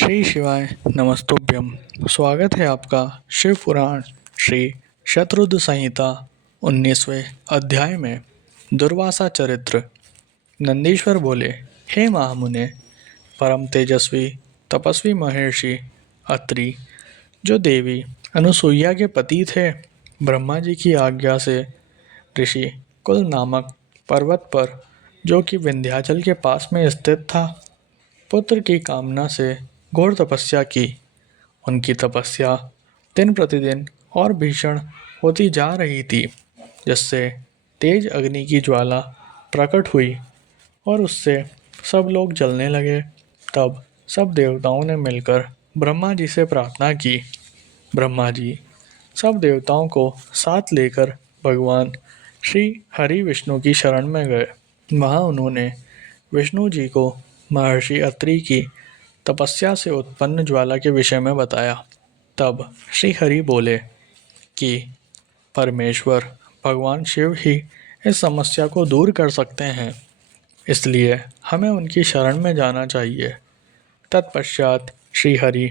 श्री शिवाय नमस्तुभ्यम। स्वागत है आपका शिव पुराण श्री शतरुद्र संहिता 19वें अध्याय में। दुर्वासा चरित्र। नंदीश्वर बोले, हे महामुने, परम तेजस्वी तपस्वी महर्षि अत्रि, जो देवी अनुसुईया के पति थे, ब्रह्मा जी की आज्ञा से ऋषि कुल नामक पर्वत पर, जो कि विंध्याचल के पास में स्थित था, पुत्र की कामना से घोर तपस्या की। उनकी तपस्या दिन प्रतिदिन और भीषण होती जा रही थी, जिससे तेज अग्नि की ज्वाला प्रकट हुई और उससे सब लोग जलने लगे। तब सब देवताओं ने मिलकर ब्रह्मा जी से प्रार्थना की। ब्रह्मा जी सब देवताओं को साथ लेकर भगवान श्री हरि विष्णु की शरण में गए। वहाँ उन्होंने विष्णु जी को महर्षि अत्रि की तपस्या से उत्पन्न ज्वाला के विषय में बताया। तब श्री हरि बोले कि परमेश्वर भगवान शिव ही इस समस्या को दूर कर सकते हैं, इसलिए हमें उनकी शरण में जाना चाहिए। तत्पश्चात श्री हरि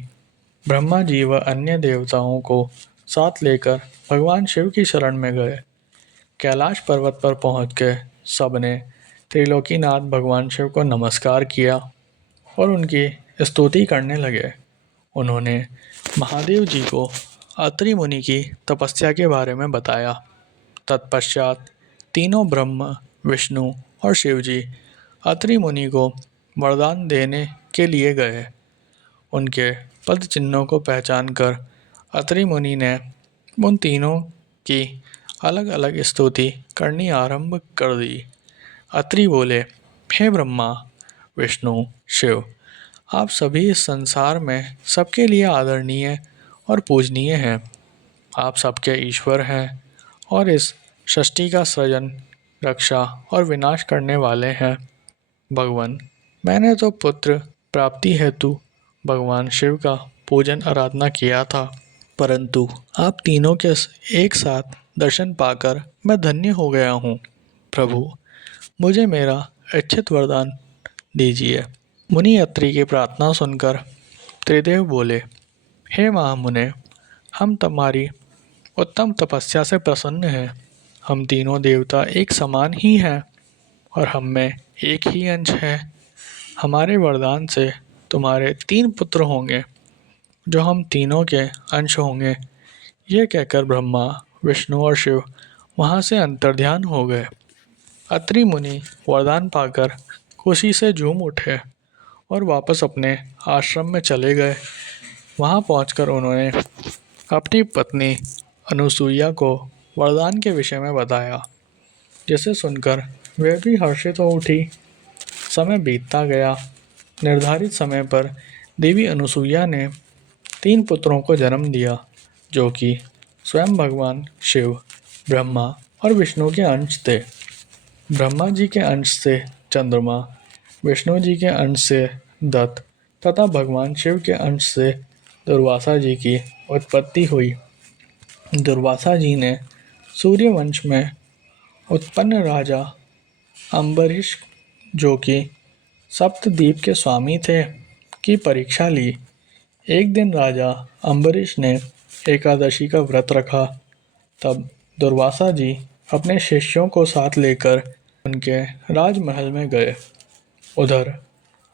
ब्रह्मा जी व अन्य देवताओं को साथ लेकर भगवान शिव की शरण में गए। कैलाश पर्वत पर पहुँच के सबने त्रिलोकीनाथ भगवान शिव को नमस्कार किया और उनकी स्तुति करने लगे। उन्होंने महादेव जी को अत्रि मुनि की तपस्या के बारे में बताया। तत्पश्चात तीनों ब्रह्म, विष्णु और शिव जी अत्रि मुनि को वरदान देने के लिए गए। उनके पद चिन्हों को पहचान कर अत्रि मुनि ने उन तीनों की अलग अलग स्तुति करनी आरंभ कर दी। अत्रि बोले, हे ब्रह्मा, विष्णु, शिव, आप सभी इस संसार में सबके लिए आदरणीय और पूजनीय हैं। आप सबके ईश्वर हैं और इस सृष्टि का सृजन, रक्षा और विनाश करने वाले हैं। भगवान, मैंने तो पुत्र प्राप्ति हेतु भगवान शिव का पूजन आराधना किया था, परंतु आप तीनों के एक साथ दर्शन पाकर मैं धन्य हो गया हूँ। प्रभु, मुझे मेरा इच्छित वरदान दीजिए। मुनि अत्रि की प्रार्थना सुनकर त्रिदेव बोले, हे महामुने, हम तुम्हारी उत्तम तपस्या से प्रसन्न हैं। हम तीनों देवता एक समान ही हैं और हम में एक ही अंश है। हमारे वरदान से तुम्हारे 3 पुत्र होंगे, जो हम तीनों के अंश होंगे। ये कहकर ब्रह्मा, विष्णु और शिव वहाँ से अंतर्ध्यान हो गए। अत्रि मुनि वरदान पाकर खुशी से झूम उठे और वापस अपने आश्रम में चले गए। वहाँ पहुंचकर उन्होंने अपनी पत्नी अनुसुईया को वरदान के विषय में बताया, जिसे सुनकर वे भी हर्षित हो उठी। समय बीतता गया। निर्धारित समय पर देवी अनुसुईया ने 3 पुत्रों को जन्म दिया, जो कि स्वयं भगवान शिव, ब्रह्मा और विष्णु के अंश थे। ब्रह्मा जी के अंश से चंद्रमा, विष्णु जी के अंश से दत्त तथा भगवान शिव के अंश से दुर्वासा जी की उत्पत्ति हुई। दुर्वासा जी ने सूर्य वंश में उत्पन्न राजा अम्बरीश, जो कि सप्तद्वीप के स्वामी थे, की परीक्षा ली। एक दिन राजा अम्बरीश ने एकादशी का व्रत रखा। तब दुर्वासा जी अपने शिष्यों को साथ लेकर उनके राजमहल में गए। उधर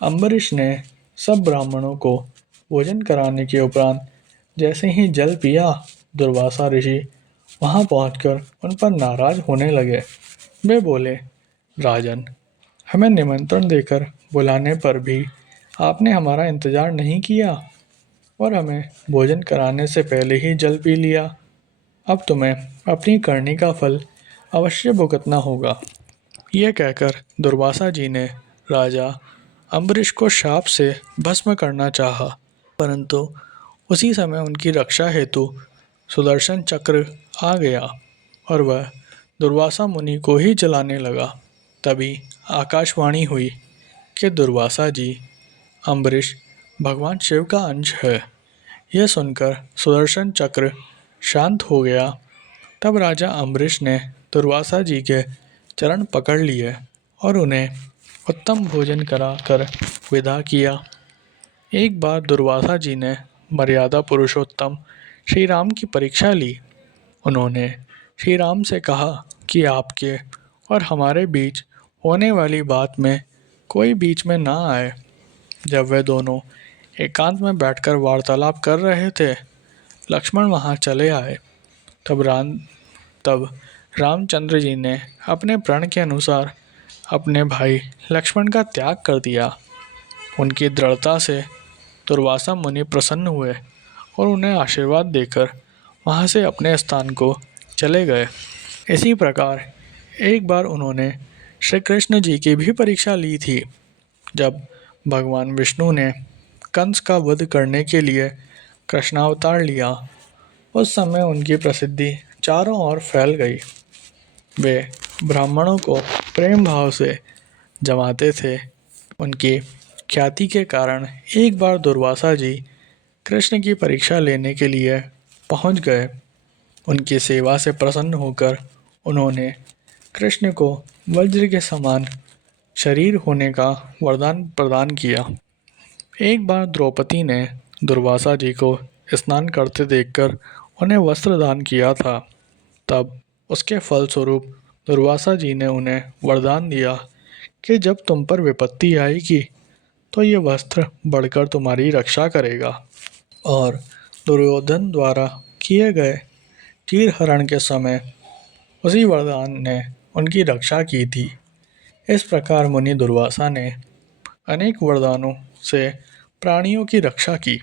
अम्बरीश ने सब ब्राह्मणों को भोजन कराने के उपरांत जैसे ही जल पिया, दुर्वासा ऋषि वहां पहुंचकर उन पर नाराज होने लगे। वे बोले, राजन, हमें निमंत्रण देकर बुलाने पर भी आपने हमारा इंतजार नहीं किया और हमें भोजन कराने से पहले ही जल पी लिया। अब तुम्हें अपनी करनी का फल अवश्य भुगतना होगा। यह कहकर दुर्वासा जी ने राजा अम्बरीश को शाप से भस्म करना चाहा, परंतु उसी समय उनकी रक्षा हेतु सुदर्शन चक्र आ गया और वह दुर्वासा मुनि को ही जलाने लगा। तभी आकाशवाणी हुई कि दुर्वासा जी, अम्बरीश भगवान शिव का अंश है। यह सुनकर सुदर्शन चक्र शांत हो गया। तब राजा अम्बरीश ने दुर्वासा जी के चरण पकड़ लिए और उन्हें उत्तम भोजन कराकर विदा किया। एक बार दुर्वासा जी ने मर्यादा पुरुषोत्तम श्री राम की परीक्षा ली। उन्होंने श्री राम से कहा कि आपके और हमारे बीच होने वाली बात में कोई बीच में ना आए। जब वे दोनों एकांत में बैठकर वार्तालाप कर रहे थे, लक्ष्मण वहां चले आए। तब रामचंद्र जी ने अपने प्रण के अनुसार अपने भाई लक्ष्मण का त्याग कर दिया। उनकी दृढ़ता से दुर्वासा मुनि प्रसन्न हुए और उन्हें आशीर्वाद देकर वहां से अपने स्थान को चले गए। इसी प्रकार एक बार उन्होंने श्री कृष्ण जी की भी परीक्षा ली थी। जब भगवान विष्णु ने कंस का वध करने के लिए कृष्णावतार लिया, उस समय उनकी प्रसिद्धि चारों ओर फैल गई। वे ब्राह्मणों को प्रेम भाव से जमाते थे। उनकी ख्याति के कारण एक बार दुर्वासा जी कृष्ण की परीक्षा लेने के लिए पहुंच गए। उनकी सेवा से प्रसन्न होकर उन्होंने कृष्ण को वज्र के समान शरीर होने का वरदान प्रदान किया। एक बार द्रौपदी ने दुर्वासा जी को स्नान करते देखकर उन्हें वस्त्र दान किया था। तब उसके फलस्वरूप दुर्वासा जी ने उन्हें वरदान दिया कि जब तुम पर विपत्ति आएगी तो ये वस्त्र बढ़कर तुम्हारी रक्षा करेगा। और दुर्योधन द्वारा किए गए चीरहरण के समय उसी वरदान ने उनकी रक्षा की थी। इस प्रकार मुनि दुर्वासा ने अनेक वरदानों से प्राणियों की रक्षा की।